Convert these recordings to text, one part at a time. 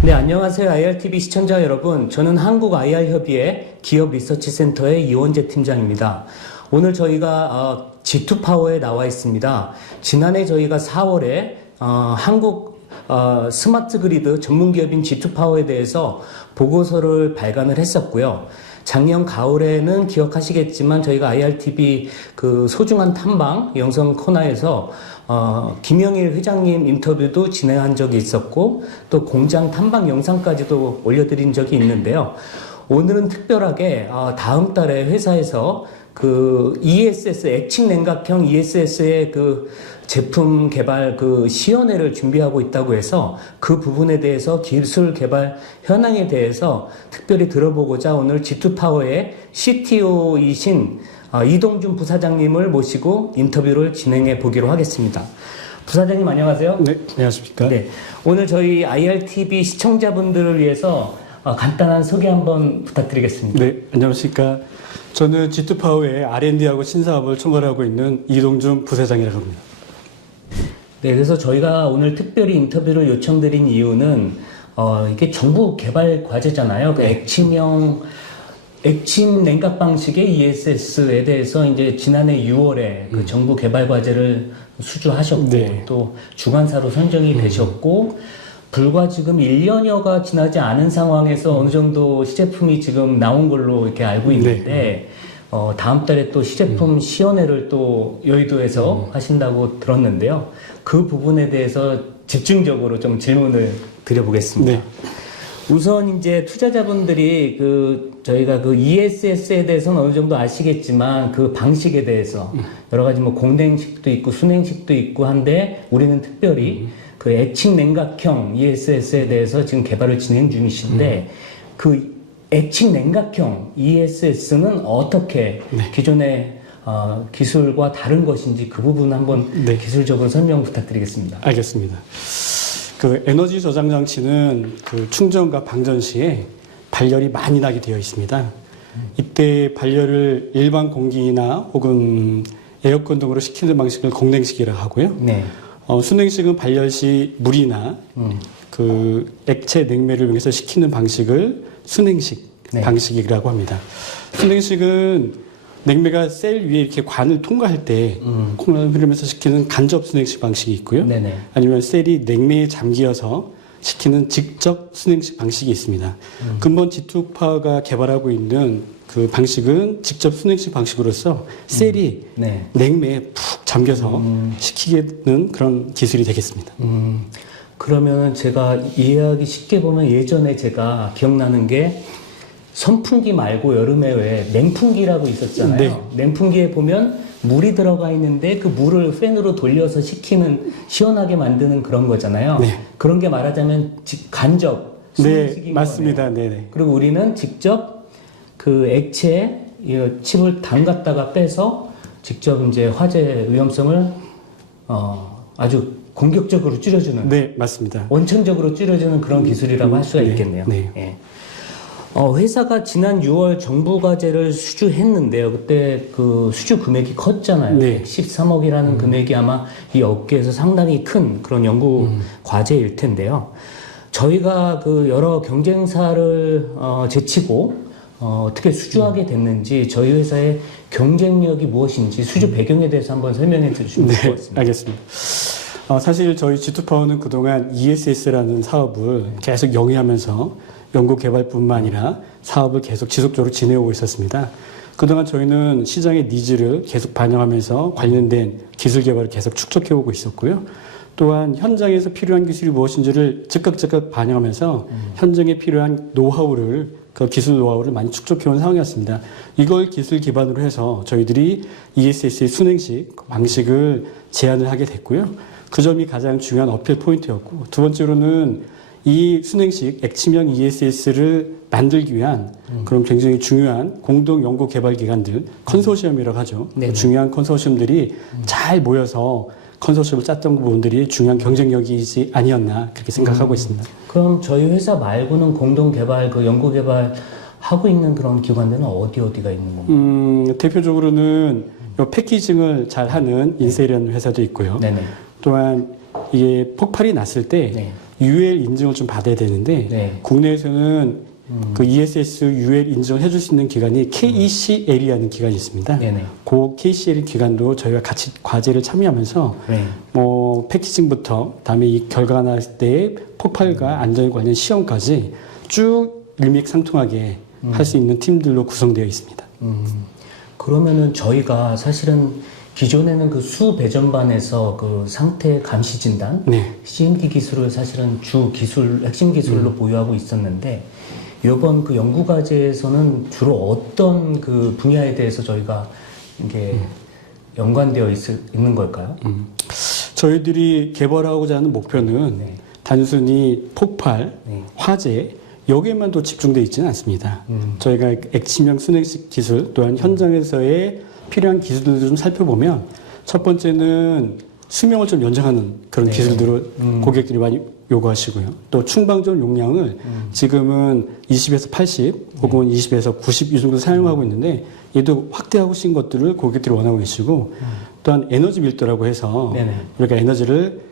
네, 안녕하세요. IRTV 시청자 여러분. 저는 한국 IR협의회 기업 리서치 센터의 이원재 팀장입니다. 오늘 저희가 G2파워에 나와 있습니다. 지난해 저희가 4월에 한국 스마트 그리드 전문 기업인 G2파워에 대해서 보고서를 발간을 했었고요. 작년 가을에는 기억하시겠지만 저희가 IRTV 그 소중한 탐방 영상 코너에서 김영일 회장님 인터뷰도 진행한 적이 있었고 또 공장 탐방 영상까지도 올려드린 적이 있는데요. 오늘은 특별하게 다음 달에 회사에서 그 ESS 액침 냉각형 ESS의 그 제품 개발 그 시연회를 준비하고 있다고 해서 그 부분에 대해서 기술 개발 현황에 대해서 특별히 들어보고자 오늘 G2파워의 CTO이신 이동준 부사장님을 모시고 인터뷰를 진행해 보기로 하겠습니다. 부사장님 안녕하세요. 네, 안녕하십니까. 네, 오늘 저희 IRTV 시청자분들을 위해서 간단한 소개 한번 부탁드리겠습니다. 네, 안녕하십니까. 저는 G2파워의 R&D하고 신사업을 총괄하고 있는 이동준 부사장이라고 합니다. 네, 그래서 저희가 오늘 특별히 인터뷰를 요청드린 이유는 이게 정부 개발 과제잖아요. 그 액침 냉각 방식의 ESS에 대해서 이제 지난해 6월에 그 정부 개발 과제를 수주하셨고 네. 또 주관사로 선정이 되셨고 불과 지금 1년여가 지나지 않은 상황에서 어느 정도 시제품이 지금 나온 걸로 이렇게 알고 있는데 다음 달에 또 시제품 시연회를 또 여의도에서 하신다고 들었는데요. 그 부분에 대해서 집중적으로 좀 질문을 드려보겠습니다. 네. 우선 이제 투자자분들이 저희가 그 ESS에 대해서는 어느 정도 아시겠지만 그 방식에 대해서 여러 가지 뭐 공냉식도 있고 순냉식도 있고 한데 우리는 특별히 그 액침 냉각형 ESS에 대해서 지금 개발을 진행 중이신데 그 액침 냉각형 ESS는 어떻게 기존의 기술과 다른 것인지 그 부분 한번 기술적으로 설명 부탁드리겠습니다. 알겠습니다. 그 에너지 저장 장치는 그 충전과 방전 시에 발열이 많이 나게 되어 있습니다. 이때 발열을 일반 공기나 혹은 에어컨 등으로 식히는 방식을 공냉식이라고 하고요. 네. 순냉식은 발열 시 물이나 그 액체 냉매를 이용해서 식히는 방식을 순냉식 방식이라고 합니다. 순냉식은 냉매가 셀 위에 이렇게 관을 통과할 때 콩나물 흐르면서 식히는 간접 순냉식 방식이 있고요. 네네. 아니면 셀이 냉매에 잠기어서 식히는 직접 순냉식 방식이 있습니다. 근본 G2파워가 개발하고 있는 그 방식은 직접 순냉식 방식으로서 셀이 냉매에 푹 잠겨서 식히는 그런 기술이 되겠습니다. 그러면 제가 이해하기 쉽게 보면 예전에 제가 기억나는 게 선풍기 말고 여름에 왜 냉풍기라고 있었잖아요. 네. 냉풍기에 보면 물이 들어가 있는데 그 물을 팬으로 돌려서 식히는 시원하게 만드는 그런 거잖아요. 네. 그런 게 말하자면 간접 순식인 맞습니다. 거네요. 네네. 그리고 우리는 직접 그 액체에 이 칩을 담갔다가 빼서 직접 이제 화재 위험성을 아주 공격적으로 줄여주는 네, 맞습니다. 원천적으로 줄여주는 그런 기술이라고 할 수가 있겠네요. 네. 예. 회사가 지난 6월 정부 과제를 수주했는데요. 그때 그 수주 금액이 컸잖아요. 네. 13억이라는 금액이 아마 이 업계에서 상당히 큰 그런 연구 과제일 텐데요. 저희가 그 여러 경쟁사를 제치고 어떻게 수주하게 됐는지 저희 회사의 경쟁력이 무엇인지 수주 배경에 대해서 한번 설명해 주시면 좋을 것 같습니다. 알겠습니다. 사실 저희 G2파워는 그동안 ESS라는 사업을 계속 영위하면서 연구 개발뿐만 아니라 사업을 계속 지속적으로 진행하고 있었습니다. 그동안 저희는 시장의 니즈를 계속 반영하면서 관련된 기술 개발을 계속 축적해오고 있었고요. 또한 현장에서 필요한 기술이 무엇인지를 즉각 반영하면서 현장에 필요한 노하우를 그 기술 노하우를 많이 축적해온 상황이었습니다. 이걸 기술 기반으로 해서 저희들이 ESS의 순행식 방식을 제안을 하게 됐고요. 그 점이 가장 중요한 어필 포인트였고 두 번째로는 이 순행식 액침형 ESS를 만들기 위한 그런 굉장히 중요한 공동 연구 개발 기관들 컨소시엄이라고 하죠. 중요한 컨소시엄들이 잘 모여서 컨소시엄을 짰던 부분들이 중요한 경쟁력이지 아니었나 그렇게 생각하고 있습니다. 그럼 저희 회사 말고는 공동 개발 그 연구 개발 하고 있는 그런 기관들은 어디가 있는 건가요? 대표적으로는 이 패키징을 잘 하는 인셀이라는 회사도 있고요. 네네. 또한 이게 폭발이 났을 때 UL 인증을 좀 받아야 되는데 네. 국내에서는 그 ESS UL 인증을 해줄 수 있는 기관이 KECL이라는 기관이 있습니다. 네네. 그 KECL 기관도 저희가 같이 과제를 참여하면서 네. 뭐 패키징부터 다음에 이 결과가 나왔을 때의 폭발과 안전 관련 시험까지 쭉 일맥상통하게 할 수 있는 팀들로 구성되어 있습니다. 그러면은 저희가 사실은 기존에는 그 수배전반에서 그 상태 감시 진단, 네. CMD 기술을 사실은 주 기술, 핵심 기술로 보유하고 있었는데, 이번 그 연구 과제에서는 주로 어떤 그 분야에 대해서 저희가 이게 연관되어 있는 걸까요? 저희들이 개발하고자 하는 목표는 네. 단순히 폭발, 네. 화재 여기에만 또 집중되어 있지는 않습니다. 저희가 액침형 순행식 기술 또한 현장에서의 필요한 기술들을 좀 살펴보면 첫 번째는 수명을 좀 연장하는 그런 네. 기술들을 고객들이 많이 요구하시고요. 또 충방전 용량을 지금은 20에서 80 혹은 20에서 90 이 정도 사용하고 있는데 얘도 확대하고 싶은 것들을 고객들이 원하고 계시고 또한 에너지 밀도라고 해서 네네. 우리가 에너지를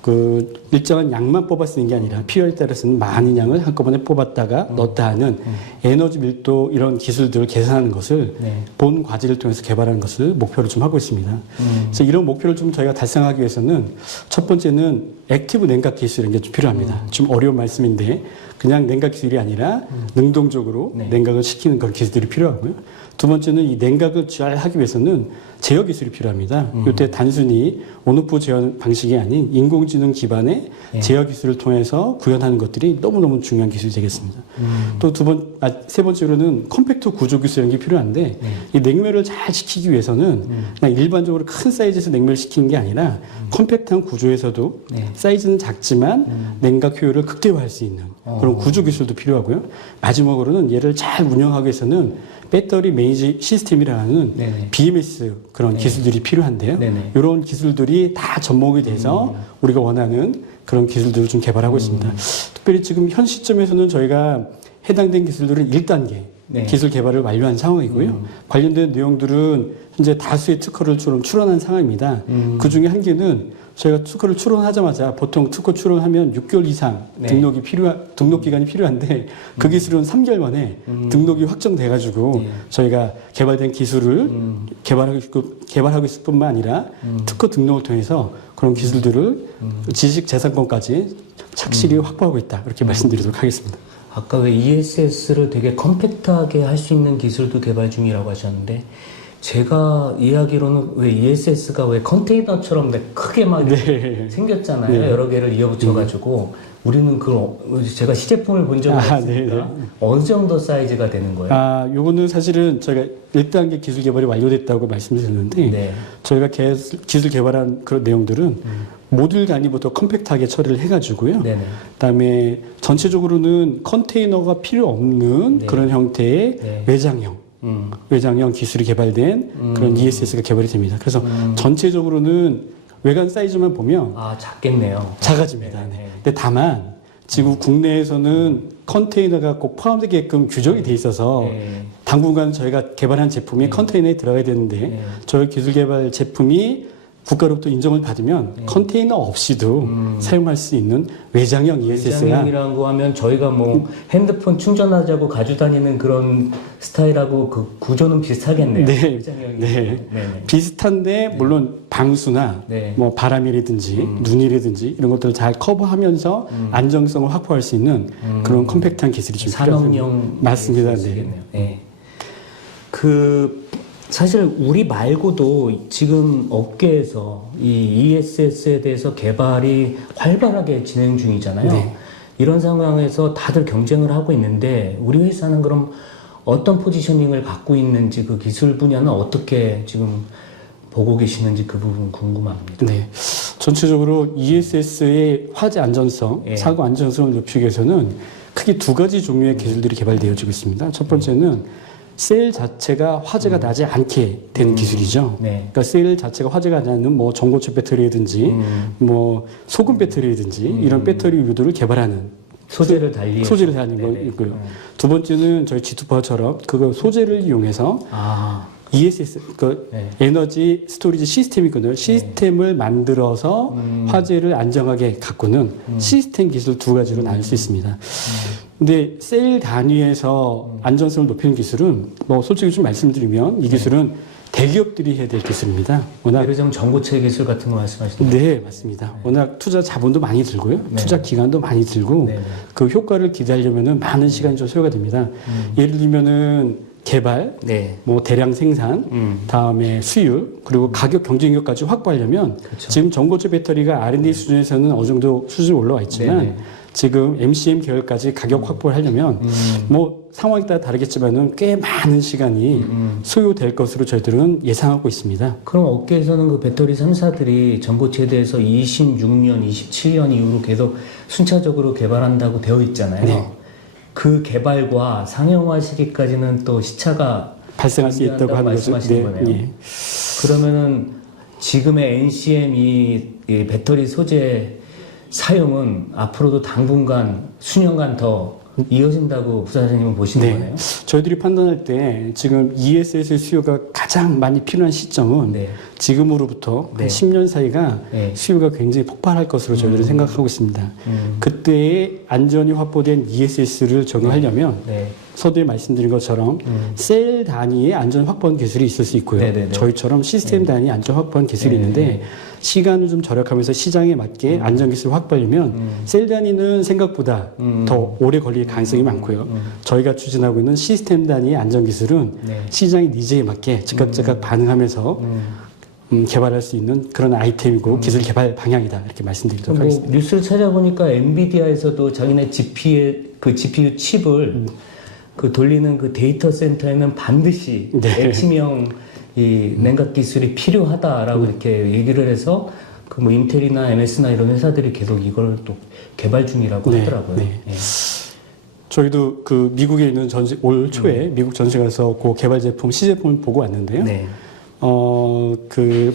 그 일정한 양만 뽑아 쓰는 게 아니라 필요에 따라서는 많은 양을 한꺼번에 뽑았다가 넣었다 하는 에너지 밀도 이런 기술들을 계산하는 것을 네. 본 과제를 통해서 개발하는 것을 목표로 좀 하고 있습니다. 그래서 이런 목표를 좀 저희가 달성하기 위해서는 첫 번째는 액티브 냉각 기술이라는 게 좀 필요합니다. 좀 어려운 말씀인데 그냥 냉각 기술이 아니라 능동적으로 네. 냉각을 시키는 그런 기술들이 필요하고요. 두 번째는 이 냉각을 잘 하기 위해서는 제어 기술이 필요합니다. 이때 단순히 온오프 제어 방식이 아닌 인공지능 기반의 네. 제어 기술을 통해서 구현하는 것들이 너무너무 중요한 기술이 되겠습니다. 또 세 번째로는 컴팩트 구조 기술이라는 게 필요한데 이 냉매를 잘 시키기 위해서는 그냥 일반적으로 큰 사이즈에서 냉매를 시키는 게 아니라 컴팩트한 구조에서도 네. 사이즈는 작지만 냉각 효율을 극대화할 수 있는 그런 구조 기술도 필요하고요. 마지막으로는 얘를 잘 운영하기 위해서는 배터리 매니지 시스템이라는 네네. BMS 그런 기술들이 필요한데요. 네네. 이런 기술들이 다 접목이 돼서 우리가 원하는 그런 기술들을 좀 개발하고 있습니다. 특별히 지금 현 시점에서는 저희가 해당된 기술들은 1단계 네. 기술 개발을 완료한 상황이고요. 관련된 내용들은 현재 다수의 특허를 출원한 상황입니다. 그 중에 한 개는 저희가 특허를 출원하자마자 보통 특허 출원하면 6개월 이상 네. 등록 기간이 필요한데 그 기술은 3개월 만에 등록이 확정돼가지고 저희가 개발된 기술을 개발하고 있을 뿐만 아니라 특허 등록을 통해서 그런 기술들을 지식재산권까지 착실히 확보하고 있다 이렇게 말씀드리도록 하겠습니다. 아까 왜 ESS를 되게 컴팩트하게 할 수 있는 기술도 개발 중이라고 하셨는데 제가 이야기로는 왜 ESS가 왜 컨테이너처럼 크게 막 이렇게 생겼잖아요. 네. 여러 개를 이어붙여가지고 우리는 제가 시제품을 본 적은 없으니까 어느 정도 사이즈가 되는 거예요? 요거는 사실은 저희가 1단계 기술 개발이 완료됐다고 말씀드렸는데 네. 저희가 기술 개발한 그런 내용들은 모듈 단위부터 컴팩트하게 처리를 해가지고요. 네네. 그다음에 전체적으로는 컨테이너가 필요 없는 네. 그런 형태의 네. 외장형 기술이 개발된 그런 ESS가 개발이 됩니다. 그래서 전체적으로는 외관 사이즈만 보면 작겠네요. 작아집니다. 네. 네. 근데 다만 지금 국내에서는 컨테이너가 꼭 포함되게끔 규정이 돼 있어서 네. 당분간 저희가 개발한 제품이 컨테이너에 들어가야 되는데 저희 기술 개발 제품이 국가로부터 인정을 받으면 컨테이너 없이도 사용할 수 있는 외장형 ESS가 외장형이라는 거 하면 저희가 뭐 핸드폰 충전하자고 가지고 다니는 그런 스타일하고 그 구조는 비슷하겠네요. 네. 외장형이. 네. 네네. 비슷한데 물론 방수나 네. 뭐 바람이라든지 눈이라든지 이런 것들을 잘 커버하면서 안정성을 확보할 수 있는 그런 컴팩트한 기술이 좀 산업용 필요합니다. 맞습니다. 네. ESS겠네요. 네. 사실 우리 말고도 지금 업계에서 이 ESS에 대해서 개발이 활발하게 진행 중이잖아요. 네. 이런 상황에서 다들 경쟁을 하고 있는데 우리 회사는 그럼 어떤 포지셔닝을 갖고 있는지 그 기술 분야는 어떻게 지금 보고 계시는지 그 부분 궁금합니다. 네. 전체적으로 ESS의 화재 안전성, 사고 안전성을 높이기 위해서는 크게 두 가지 종류의 기술들이 개발되어지고 있습니다. 첫 번째는 셀 자체가 화재가 나지 않게 되는 기술이죠. 네. 그러니까 셀 자체가 화재가 나지 않는 뭐 전고체 배터리라든지 뭐 소금 배터리라든지 이런 배터리 유도를 개발하는 소재를 달리 거 있고요. 두 번째는 저희 G2파워처럼 그거 소재를 이용해서 ESS, 그 네. 에너지 스토리지 시스템이거든요. 시스템을 만들어서 화재를 안정하게 가꾸는 시스템 기술 두 가지로 나눌 수 있습니다. 근데 셀 단위에서 안전성을 높이는 기술은 뭐 솔직히 좀 말씀드리면 이 기술은 대기업들이 해야 될 기술입니다. 워낙 예를 들면 전고체 기술 같은 거 말씀하시는 네, 맞습니다. 워낙 투자 자본도 많이 들고요. 네. 투자 기간도 많이 들고 네. 그 효과를 기대하려면 많은 시간이 좀 소요가 됩니다. 예를 들면은 개발, 네. 뭐 대량 생산, 다음에 수율, 그리고 가격 경쟁력까지 확보하려면 그렇죠. 지금 전고체 배터리가 R&D 수준에서는 어느 정도 수준이 올라와 있지만 네네. 지금 MCM 계열까지 가격 확보를 하려면 뭐 상황에 따라 다르겠지만은 꽤 많은 시간이 소요될 것으로 저희들은 예상하고 있습니다. 그럼 업계에서는 그 배터리 3사들이 전고체에 대해서 26년, 27년 이후로 계속 순차적으로 개발한다고 되어 있잖아요. 네. 그 개발과 상용화 시기까지는 또 시차가 발생할 수 있다고 하는 거죠. 말씀하시는 거네요. 예. 그러면은 지금의 NCM 이 배터리 소재 사용은 앞으로도 당분간 수년간 더 이어진다고 부사장님은 보시는 네. 거네요. 저희들이 판단할 때 지금 ESS 수요가 가장 많이 필요한 시점은 네. 지금으로부터 네. 한 10년 사이가 네. 수요가 굉장히 폭발할 것으로 저희들은 생각하고 있습니다. 그때에 안전이 확보된 ESS를 적용하려면 네. 서두에 말씀드린 것처럼 셀 단위의 안전 확보한 기술이 있을 수 있고요. 네네네. 저희처럼 시스템 단위 안전 확보한 기술이 있는데 시간을 좀 절약하면서 시장에 맞게 안전 기술을 확보하려면 셀 단위는 생각보다 더 오래 걸릴 가능성이 많고요. 저희가 추진하고 있는 시스템 단위의 안전 기술은 네. 시장의 니즈에 맞게 즉각 반응하면서 개발할 수 있는 그런 아이템이고 기술 개발 방향이다 이렇게 말씀드리도록 뭐 하겠습니다. 뉴스를 찾아보니까 엔비디아에서도 자기네 GPU 칩을 그 돌리는 그 데이터 센터에는 반드시 네. 액침형 이 냉각 기술이 필요하다라고 이렇게 얘기를 해서 그 뭐 인텔이나 MS나 이런 회사들이 계속 이걸 또 개발 중이라고 네, 하더라고요. 네. 예. 저희도 그 미국에 있는 올 초에 미국 전시 가서 그 개발 제품 시제품을 보고 왔는데요. 네. 그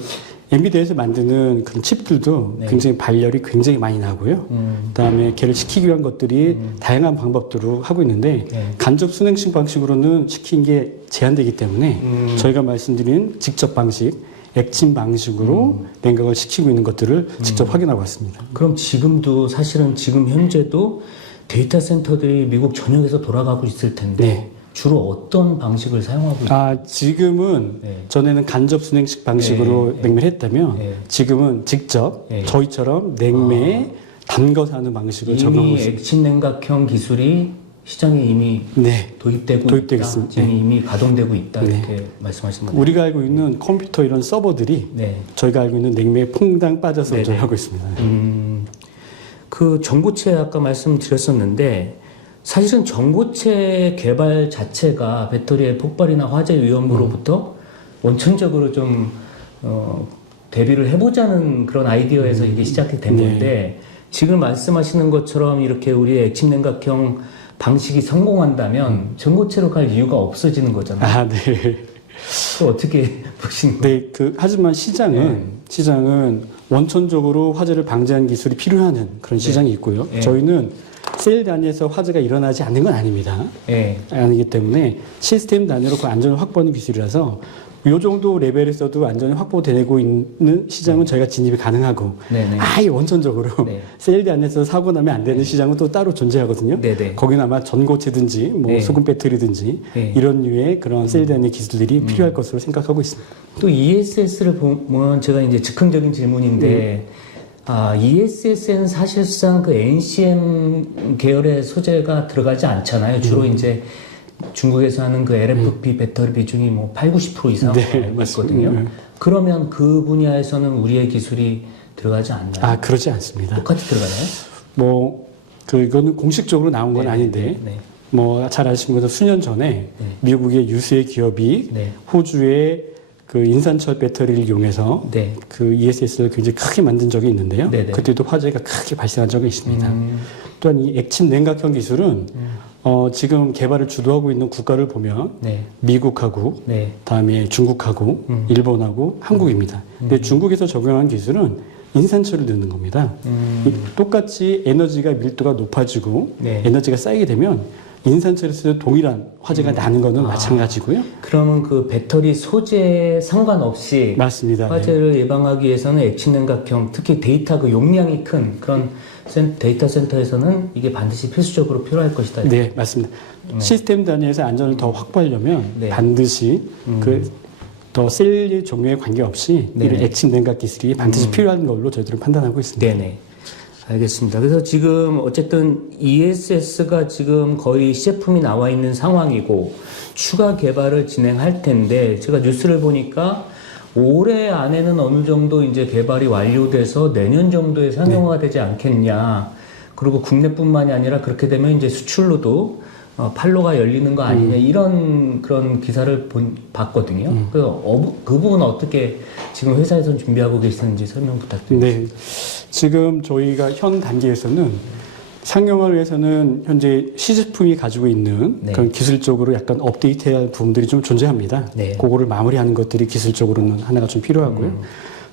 엔비디아에서 만드는 그런 칩들도 네. 굉장히 발열이 굉장히 많이 나고요. 그다음에 걔를 시키기 위한 것들이 다양한 방법들로 하고 있는데 네. 간접 순행식 방식으로는 시킨 게 제한되기 때문에 저희가 말씀드린 직접 방식, 액침 방식으로 냉각을 시키고 있는 것들을 직접 확인하고 왔습니다. 그럼 지금도 사실은 지금 현재도 데이터 센터들이 미국 전역에서 돌아가고 있을 텐데 네. 주로 어떤 방식을 사용하고 있나요? 지금은 네. 전에는 간접 순행식 방식으로 냉매를 했다면 네. 지금은 직접 네. 저희처럼 냉매에 담궈서 하는 방식을 적용하고 이미 있습니다. 액침 냉각형 기술이 시장에 이미 네. 도입되고 도입되겠습니다. 있다. 지금 이미 가동되고 있다. 네. 이렇게 말씀하신 거예요. 우리가 알고 있는 컴퓨터 이런 서버들이 네. 저희가 알고 있는 냉매에 퐁당 빠져서 네네. 운전하고 있습니다. 그 전고체 아까 말씀드렸었는데 사실은 전고체 개발 자체가 배터리의 폭발이나 화재 위험으로부터 원천적으로 좀 대비를 해보자는 그런 아이디어에서 이게 시작이 된 네. 건데 지금 말씀하시는 것처럼 이렇게 우리의 액침 냉각형 방식이 성공한다면 전고체로 갈 이유가 없어지는 거잖아요. 네. 또 어떻게 보시는 거예요? 네, 하지만 시장은 원천적으로 화재를 방지하는 기술이 필요한 그런 시장이 있고요. 네. 저희는 셀 단위에서 화재가 일어나지 않는 건 아닙니다. 네. 아니기 때문에 시스템 단위로 그 안전을 확보하는 기술이라서 이 정도 레벨에서도 안전이 확보되고 있는 시장은 저희가 진입이 가능하고 네네. 아예 원천적으로 네. 셀 단위에서 사고 나면 안 되는 시장은 또 따로 존재하거든요. 네네. 거기는 아마 전고체든지 뭐 네. 소금 배터리든지 네. 이런 류의 그런 셀 단위 기술들이 필요할 것으로 생각하고 있습니다. 또 ESS를 보면 제가 이제 즉흥적인 질문인데 ESS에는 사실상 그 NCM 계열의 소재가 들어가지 않잖아요. 주로 이제 중국에서 하는 그 LFP 배터리 비중이 뭐 80, 90% 이상 네, 알고 있거든요. 맞습니다. 그러면 그 분야에서는 우리의 기술이 들어가지 않나요? 그러지 않습니다. 똑같이 들어가나요? 이거는 공식적으로 나온 건 네, 아닌데 네. 뭐 잘 아시는 것처럼 수년 전에 미국의 유수의 기업이 네. 호주의 그 인산철 배터리를 이용해서 네. 그 ESS를 굉장히 크게 만든 적이 있는데요. 네네. 그때도 화재가 크게 발생한 적이 있습니다. 또한 이 액침 냉각형 기술은 지금 개발을 주도하고 있는 국가를 보면 네. 미국하고 네. 다음에 중국하고 일본하고 한국입니다. 근데 중국에서 적용한 기술은 인산철을 넣는 겁니다. 똑같이 에너지가 밀도가 높아지고 네. 에너지가 쌓이게 되면 인산철에서 동일한 화재가 나는 거는 마찬가지고요. 그러면 그 배터리 소재에 상관없이 맞습니다. 네. 화재를 예방하기 위해서는 액침냉각형, 특히 데이터 그 용량이 큰 그런 데이터 센터에서는 이게 반드시 필수적으로 필요할 것이다. 네, 맞습니다. 시스템 단위에서 안전을 더 확보하려면 네. 반드시 더 셀 종류에 관계없이 네. 이런 액침 냉각 기술이 반드시 필요한 걸로 저희들은 판단하고 있습니다. 네네. 알겠습니다. 그래서 지금 어쨌든 ESS가 지금 거의 시제품이 나와 있는 상황이고 추가 개발을 진행할 텐데 제가 뉴스를 보니까 올해 안에는 어느 정도 이제 개발이 완료돼서 내년 정도에 상용화가 되지 않겠냐. 그리고 국내뿐만이 아니라 그렇게 되면 이제 수출로도 판로가 열리는 거 아니냐 이런 그런 기사를 봤거든요. 그래서 그 부분은 어떻게 지금 회사에서 준비하고 계시는지 설명 부탁드립니다. 네. 지금 저희가 현 단계에서는 상용화를 위해서는 현재 시제품이 가지고 있는 네. 그런 기술적으로 약간 업데이트해야 할 부분들이 좀 존재합니다. 네. 그거를 마무리하는 것들이 기술적으로는 하나가 좀 필요하고요.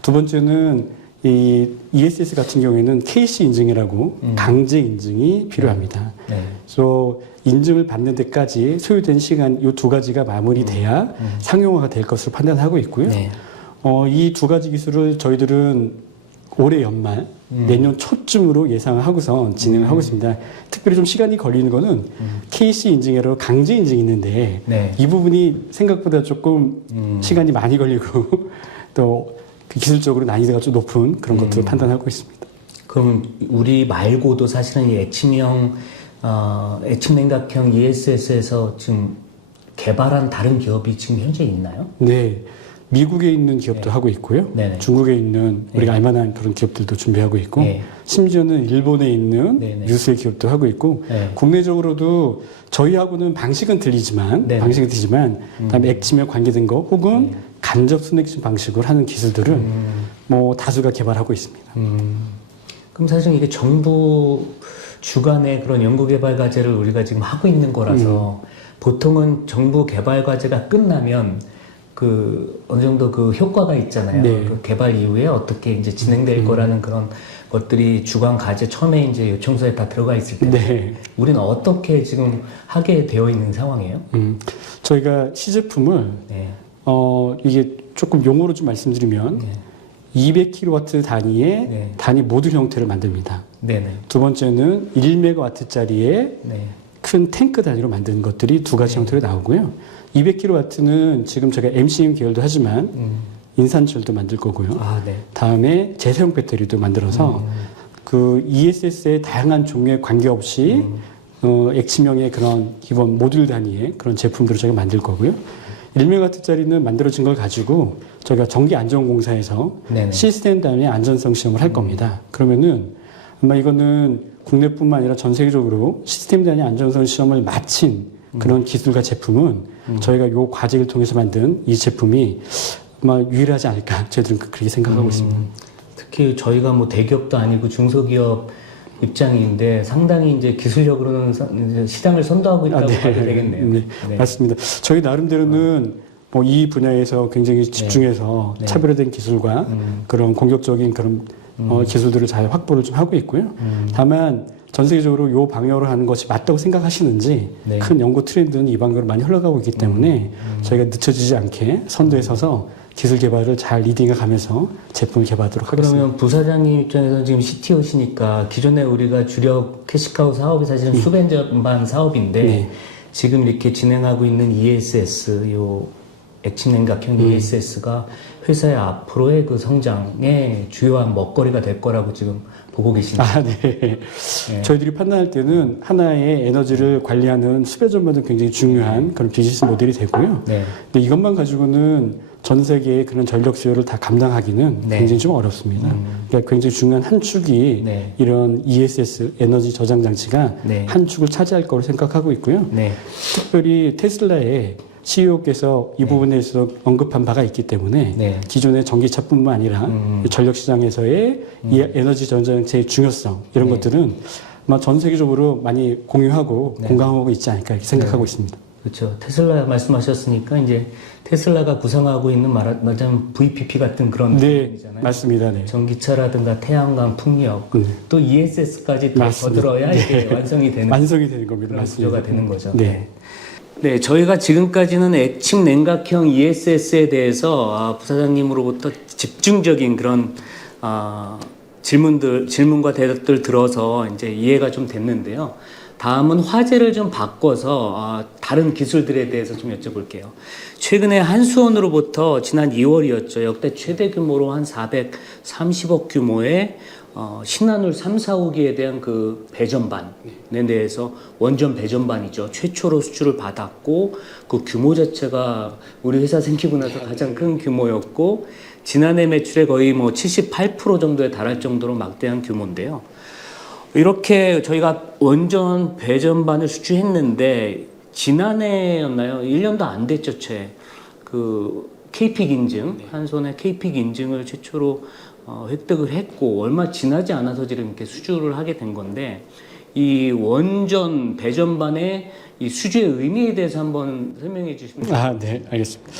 두 번째는 이 ESS 같은 경우에는 KC 인증이라고 강제 인증이 필요합니다. 네. 그래서 인증을 받는 데까지 소요된 시간 이 두 가지가 마무리돼야 상용화가 될 것으로 판단하고 있고요. 네. 이 두 가지 기술을 저희들은 올해 연말, 내년 초쯤으로 예상을 하고선 진행을 하고 있습니다. 특별히 좀 시간이 걸리는 거는 KC 인증이라고 강제 인증이 있는데 네. 이 부분이 생각보다 조금 시간이 많이 걸리고 또 그 기술적으로 난이도가 좀 높은 그런 것들을 판단하고 있습니다. 그럼 우리 말고도 사실은 이 액침냉각형 ESS에서 지금 개발한 다른 기업이 지금 현재 있나요? 네. 미국에 있는 기업도 하고 있고요. 네네. 중국에 있는 우리가 알만한 그런 기업들도 준비하고 있고 네. 심지어는 일본에 있는 네네. 유수의 기업도 하고 있고 네. 국내적으로도 저희하고는 방식은 틀리지만 네네. 그다음에 액침에 관계된 거 혹은 간접 순액침 방식으로 하는 기술들을 뭐 다수가 개발하고 있습니다. 그럼 사실 이게 정부 주관의 그런 연구개발 과제를 우리가 지금 하고 있는 거라서 보통은 정부 개발 과제가 끝나면 그 어느 정도 그 효과가 있잖아요. 네. 그 개발 이후에 어떻게 이제 진행될 거라는 그런 것들이 주관 과제 처음에 이제 요청서에 다 들어가 있을 텐데 네. 우리는 어떻게 지금 하게 되어 있는 상황이에요? 저희가 시제품을 네. 이게 조금 용어로 좀 말씀드리면 네. 200kW 단위의 네. 단위 모듈 형태를 만듭니다. 네네. 두 번째는 1MW짜리의 네. 큰 탱크 단위로 만든 것들이 두 가지 형태로 나오고요. 200kW는 지금 제가 MCM 계열도 하지만 인산철도 만들 거고요. 아, 네. 다음에 재사용 배터리도 만들어서 그 ESS의 다양한 종류에 관계없이 액침형의 그런 기본 모듈 단위의 그런 제품들을 저희가 만들 거고요. 1MW짜리는 만들어진 걸 가지고 저희가 전기안전공사에서 네네. 시스템 단위의 안전성 시험을 할 겁니다. 그러면은 아마 이거는 국내뿐만 아니라 전 세계적으로 시스템 단위 안전성 시험을 마친 그런 기술과 제품은 저희가 이 과제를 통해서 만든 이 제품이 아마 유일하지 않을까 저희들은 그렇게 생각하고 있습니다. 특히 저희가 뭐 대기업도 아니고 중소기업 입장인데 상당히 이제 기술력으로는 이제 시장을 선도하고 있다고 봐도 되겠네요. 네, 네. 맞습니다. 저희 나름대로는 뭐 이 분야에서 굉장히 집중해서 네. 차별화된 기술과 그런 공격적인 그런 기술들을 잘 확보를 좀 하고 있고요. 다만 전 세계적으로 이 방향으로 하는 것이 맞다고 생각하시는지 네. 큰 연구 트렌드는 이 방향으로 많이 흘러가고 있기 때문에 저희가 늦춰지지 않게 선두에 서서 기술 개발을 잘 리딩해 가면서 제품을 개발하도록 하겠습니다. 그러면 부사장님 입장에서는 지금 CTO시니까 기존에 우리가 주력 캐시카우 사업이 사실은 수벤전반 사업인데 네. 지금 이렇게 진행하고 있는 ESS, 요 액침냉각형 ESS가 회사의 앞으로의 그 성장의 주요한 먹거리가 될 거라고 지금 보고 계십니다. 아, 네. 저희들이 판단할 때는 하나의 에너지를 관리하는 수배전반도 굉장히 중요한 그런 비즈니스 모델이 되고요. 네. 근데 이것만 가지고는 전 세계의 그런 전력 수요를 다 감당하기는 네. 굉장히 좀 어렵습니다. 그러니까 굉장히 중요한 한 축이 네. 이런 ESS 에너지 저장 장치가 네. 한 축을 차지할 거로 생각하고 있고요. 네. 특별히 테슬라의 CEO께서 이 부분에 있어서 언급한 바가 있기 때문에 네. 기존의 전기차뿐만 아니라 전력 시장에서의 이 에너지 전장체의 중요성 이런 네. 것들은 아마 전 세계적으로 많이 공유하고 네. 공감하고 있지 않을까 이렇게 생각하고 있습니다. 그렇죠. 테슬라 말씀하셨으니까 이제 테슬라가 구상하고 있는 말하자면 VPP 같은 그런 네, 부분이잖아요. 맞습니다. 네. 전기차라든가 태양광 풍력, 네. 또 ESS까지 더 맞습니다. 거들어야 이게 완성이 되는 완성이 되는 겁니다. 그런 맞습니다. 구조가 되는 거죠. 네. 네, 저희가 지금까지는 액침 냉각형 ESS에 대해서 부사장님으로부터 집중적인 그런 질문과 대답들 들어서 이제 이해가 좀 됐는데요. 다음은 화제를 좀 바꿔서 다른 기술들에 대해서 좀 여쭤볼게요. 최근에 한수원으로부터 지난 2월이었죠. 역대 최대 규모로 한 430억 규모의 신한울 3, 4호기에 대한 그 배전반에 대해서 원전 배전반이죠. 최초로 수주를 받았고 그 규모 자체가 우리 회사 생기고 나서 가장 큰 규모였고 지난해 매출의 거의 뭐 78% 정도에 달할 정도로 막대한 규모인데요. 이렇게 저희가 원전 배전반을 수주했는데 지난해였나요? 1년도 안 됐죠, 그 KPIC 인증, 한손의 KPIC 인증을 최초로 획득을 했고 얼마 지나지 않아서 지금 이렇게 수주를 하게 된 건데 이 원전 배전반의 이 수주의 의미에 대해서 한번 설명해 주시면 네, 알겠습니다.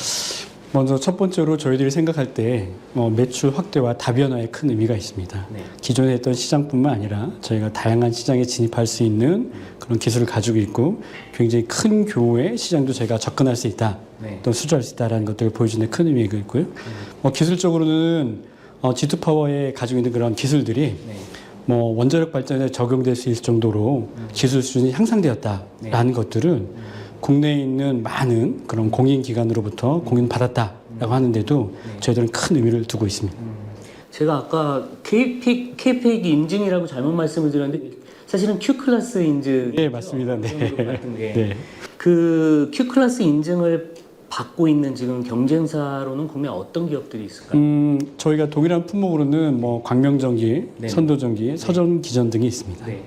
먼저 첫 번째로 저희들이 생각할 때 매출 확대와 다변화에 큰 의미가 있습니다. 네. 기존에 했던 시장뿐만 아니라 저희가 다양한 시장에 진입할 수 있는 그런 기술을 가지고 있고 굉장히 큰 규모의 시장도 저희가 접근할 수 있다. 네. 또 수주할 수 있다는 것들을 보여주는 큰 의미가 있고요. 기술적으로는 G2파워에 가지고 있는 그런 기술들이 네. 원자력 발전에 적용될 수 있을 정도로 기술 수준이 향상되었다라는 것들은 국내에 있는 많은 그런 공인기관으로부터 공인받았다라고 하는데도 저희들은 큰 의미를 두고 있습니다. 제가 아까 KPIC 인증이라고 잘못 말씀을 드렸는데 사실은 Q클래스 인증 네, 맞습니다. 네. 같은 게. 네. 그 Q클래스 인증을 받고 있는 지금 경쟁사로는 국내 어떤 기업들이 있을까요? 저희가 동일한 품목으로는 광명전기, 네. 선도전기, 서전기전 등이 있습니다. 네.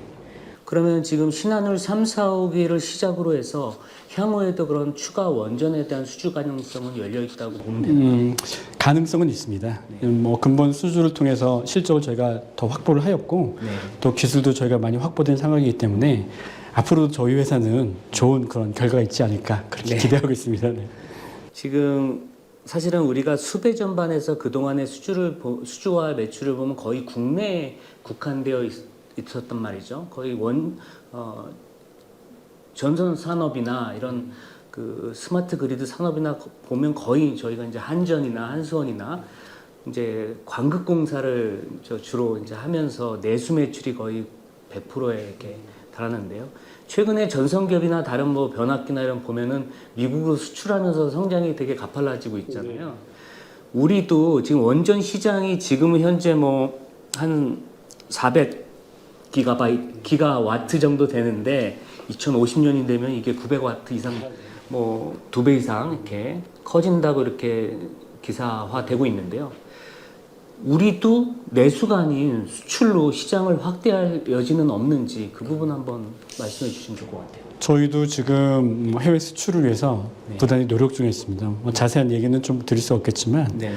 그러면 지금 신한울 3, 4호기를 시작으로 해서 향후에도 그런 추가 원전에 대한 수주 가능성은 열려 있다고 보면 되나요? 가능성은 있습니다. 근본 수주를 통해서 실적을 저희가 더 확보를 하였고 네. 또 기술도 저희가 많이 확보된 상황이기 때문에 앞으로도 저희 회사는 좋은 그런 결과가 있지 않을까 그렇게 네. 기대하고 있습니다. 네. 지금 사실은 우리가 수배 전반에서 그동안의 수주와 매출을 보면 거의 국내에 국한되어 있었단 말이죠. 거의 전선 산업이나 이런 그 스마트 그리드 산업이나 보면 거의 저희가 이제 한전이나 한수원이나 이제 광극공사를 주로 이제 하면서 내수 매출이 거의 100%에 이렇게 달하는데요. 최근에 전성기업이나 다른 뭐 변압기나 이런 보면은 미국으로 수출하면서 성장이 되게 가팔라지고 있잖아요. 우리도 지금 원전 시장이 지금은 현재 뭐 한 400기가와트 정도 되는데 2050년이 되면 이게 900와트 이상 뭐 2배 이상 이렇게 커진다고 이렇게 기사화되고 있는데요. 우리도 내수가 아닌 수출로 시장을 확대할 여지는 없는지 그 부분 한번 말씀해 주시면 좋을 것 같아요. 저희도 지금 해외 수출을 위해서 부단히 노력 중에 있습니다. 자세한 얘기는 좀 드릴 수 없겠지만 네.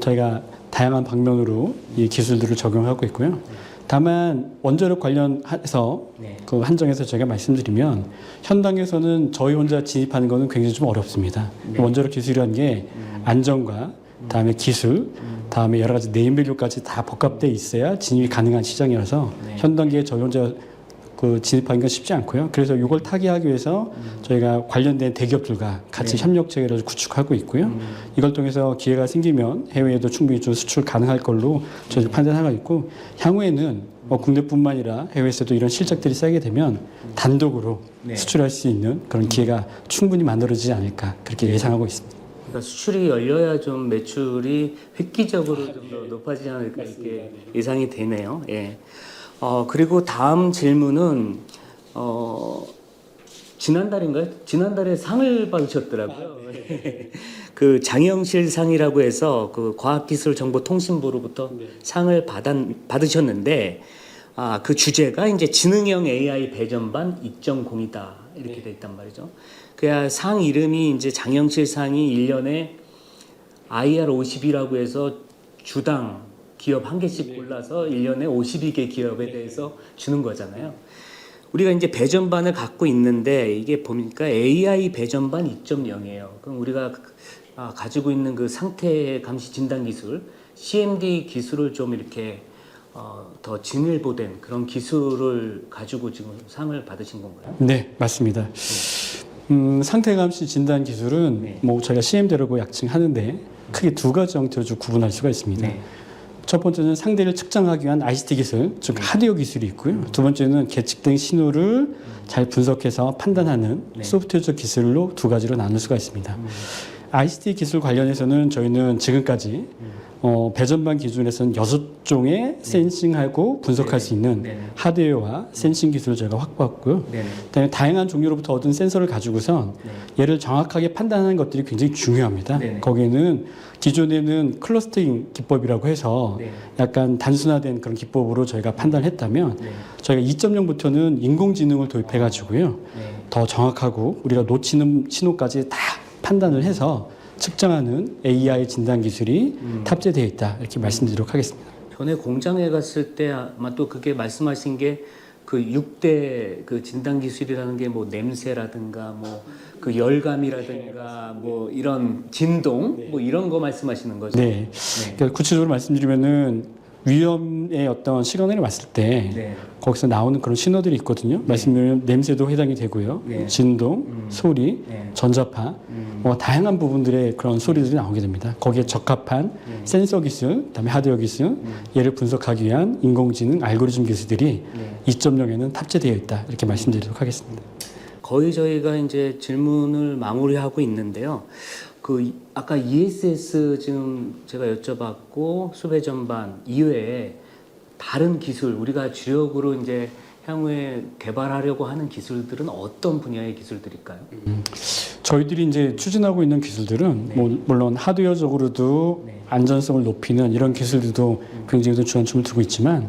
저희가 다양한 방면으로 이 기술들을 적용하고 있고요. 다만 원자력 관련해서 그 한정해서 제가 말씀드리면 현당에서는 저희 혼자 진입하는 거는 굉장히 좀 어렵습니다. 원자력 기술이라는 게 안전과 다음에 기술, 다음에 여러 가지 네임밸류까지 다 복합돼 있어야 진입이 가능한 시장이라서 현 단계에 저희 혼자 진입하는 건 쉽지 않고요. 그래서 이걸 타개하기 위해서 저희가 관련된 대기업들과 같이 협력 체계를 구축하고 있고요. 이걸 통해서 기회가 생기면 해외에도 충분히 좀 수출 가능할 걸로 저희가 판단하고 있고 향후에는 국내뿐만 아니라 해외에서도 이런 실적들이 쌓이게 되면 단독으로 수출할 수 있는 그런 기회가 충분히 만들어지지 않을까 그렇게 예상하고 있습니다. 그러니까 수출이 열려야 좀 매출이 획기적으로 좀 더 높아지지 않을까 이렇게 예상이 되네요. 예. 그리고 다음 질문은 지난달인가요? 지난달에 상을 받으셨더라고요. 그 장영실 상이라고 해서 그 과학기술정보통신부로부터 상을 받으셨는데 그 주제가 이제 지능형 AI 배전반 2.0이다 이렇게 돼 있단 말이죠. 그야 상 이름이 이제 장영실 상이 1년에 IR50이라고 해서 주당 기업 한 개씩 골라서 1년에 52개 기업에 대해서 주는 거잖아요. 우리가 이제 배전반을 갖고 있는데 이게 보니까 AI 배전반 2.0이에요. 그럼 우리가 가지고 있는 그 상태 감시 진단 기술, CMD 기술을 좀 이렇게 더 진일보된 그런 기술을 가지고 지금 상을 받으신 건가요? 네, 맞습니다. 상태 감시 진단 기술은 네. 뭐 저희가 CMD라고 약칭하는데 크게 두 가지 형태로 좀 구분할 수가 있습니다. 네. 첫 번째는 상대를 측정하기 위한 ICT 기술, 즉 하드웨어 기술이 있고요. 두 번째는 계측된 신호를 잘 분석해서 판단하는 네. 소프트웨어적 기술로 두 가지로 나눌 수가 있습니다. ICT 기술 관련해서는 저희는 지금까지 배전반 기준에서는 6종의 센싱하고 분석할 수 있는 네네. 하드웨어와 센싱 기술을 저희가 확보했고요. 네네. 그다음에 다양한 종류로부터 얻은 센서를 가지고선 네. 얘를 정확하게 판단하는 것들이 굉장히 중요합니다. 네네. 거기에는 기존에는 클러스터링 기법이라고 해서 네. 약간 단순화된 그런 기법으로 저희가 판단했다면 네. 저희가 2.0부터는 인공지능을 도입해가지고요. 네. 더 정확하고 우리가 놓치는 신호까지 다 판단을 해서 측정하는 AI 진단 기술이 탑재되어 있다 이렇게 말씀드리도록 하겠습니다. 전에 공장에 갔을 때 아마 또 그게 말씀하신 게 그 6대 그 진단 기술이라는 게 뭐 냄새라든가 뭐 그 열감이라든가 뭐 이런 진동 뭐 이런 거 말씀하시는 거죠? 네. 그러니까 구체적으로 말씀드리면은 위험의 어떤 시그널이 왔을 때 네. 거기서 나오는 그런 신호들이 있거든요. 말씀드리면 냄새도 해당이 되고요. 네. 진동, 소리, 네. 전자파, 뭐 다양한 부분들의 그런 소리들이 나오게 됩니다. 거기에 적합한 센서 기술, 그다음에 하드웨어 기술, 얘를 분석하기 위한 인공지능 알고리즘 기술들이 2.0에는 탑재되어 있다 이렇게 말씀드리도록 하겠습니다. 거의 저희가 이제 질문을 마무리하고 있는데요. 그 아까 ESS 지금 제가 여쭤봤고 수배 전반 이외에 다른 기술 우리가 주력으로 이제 향후에 개발하려고 하는 기술들은 어떤 분야의 기술들일까요? 저희들이 이제 추진하고 있는 기술들은 뭐 물론 하드웨어적으로도 안전성을 높이는 이런 기술들도 굉장히 좀 주안점을 두고 있지만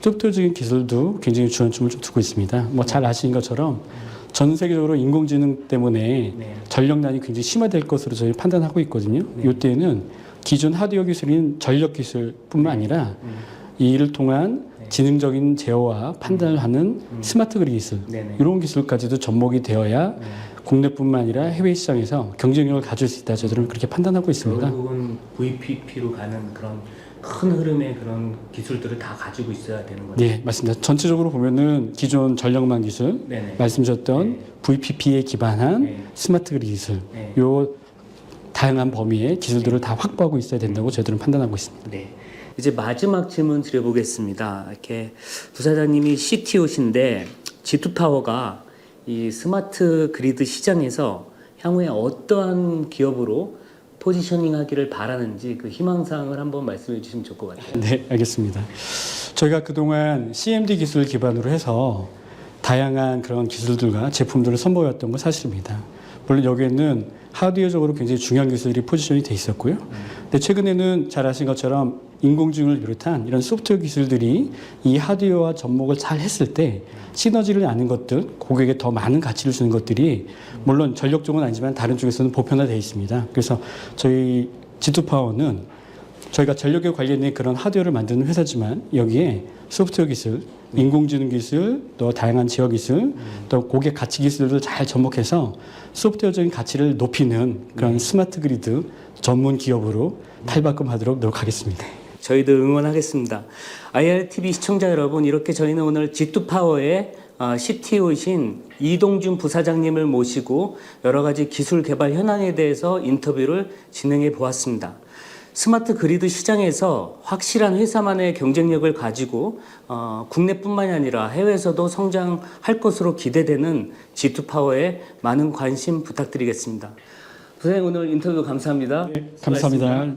소프트웨어적인 기술도 굉장히 주안점을 좀 두고 있습니다. 뭐 잘 아시는 것처럼 전 세계적으로 인공지능 때문에 전력난이 굉장히 심화될 것으로 저희 판단하고 있거든요. 이때는 기존 하드웨어 기술인 전력 기술뿐만 아니라 이 일을 통한 지능적인 제어와 판단을 하는 스마트 그리드 기술 네네. 이런 기술까지도 접목이 되어야 국내뿐만 아니라 해외 시장에서 경쟁력을 가질 수 있다. 저들은 그렇게 판단하고 있습니다. 결국은 VPP로 가는 그런 큰 흐름의 그런 기술들을 다 가지고 있어야 되는 거죠. 네, 맞습니다. 전체적으로 보면은 기존 전력망 기술, 네네. 말씀드렸던 VPP에 기반한 네. 스마트 그리드 기술, 네. 요 다양한 범위의 기술들을 다 확보하고 있어야 된다고 저희들은 판단하고 있습니다. 네. 이제 마지막 질문 드려보겠습니다. 이렇게 부사장님이 CTO신데 G2파워가 이 스마트 그리드 시장에서 향후에 어떠한 기업으로 포지셔닝하기를 바라는지 그 희망사항을 한번 말씀해 주시면 좋을 것 같아요. 네, 알겠습니다. 저희가 그동안 CMD 기술 기반으로 해서 다양한 그런 기술들과 제품들을 선보였던 건 사실입니다. 물론 여기에는 하드웨어적으로 굉장히 중요한 기술이 포지션이 돼 있었고요. 근데 최근에는 잘 아신 것처럼 인공지능을 비롯한 이런 소프트웨어 기술들이 이 하드웨어와 접목을 잘 했을 때 시너지를 나는 것들, 고객에 더 많은 가치를 주는 것들이 물론 전력 쪽은 아니지만 다른 쪽에서는 보편화되어 있습니다. 그래서 저희 G2파워는 저희가 전력에 관련된 그런 하드웨어를 만드는 회사지만 여기에 소프트웨어 기술, 인공지능 기술, 또 다양한 제어 기술, 또 고객 가치 기술을 잘 접목해서 소프트웨어적인 가치를 높이는 그런 스마트 그리드 전문 기업으로 탈바꿈하도록 노력하겠습니다. 저희도 응원하겠습니다. IRTV 시청자 여러분, 이렇게 저희는 오늘 G2파워의 CTO이신 이동준 부사장님을 모시고 여러 가지 기술 개발 현안에 대해서 인터뷰를 진행해 보았습니다. 스마트 그리드 시장에서 확실한 회사만의 경쟁력을 가지고 국내뿐만이 아니라 해외에서도 성장할 것으로 기대되는 G2파워에 많은 관심 부탁드리겠습니다. 부사장님 오늘 인터뷰 감사합니다. 감사합니다.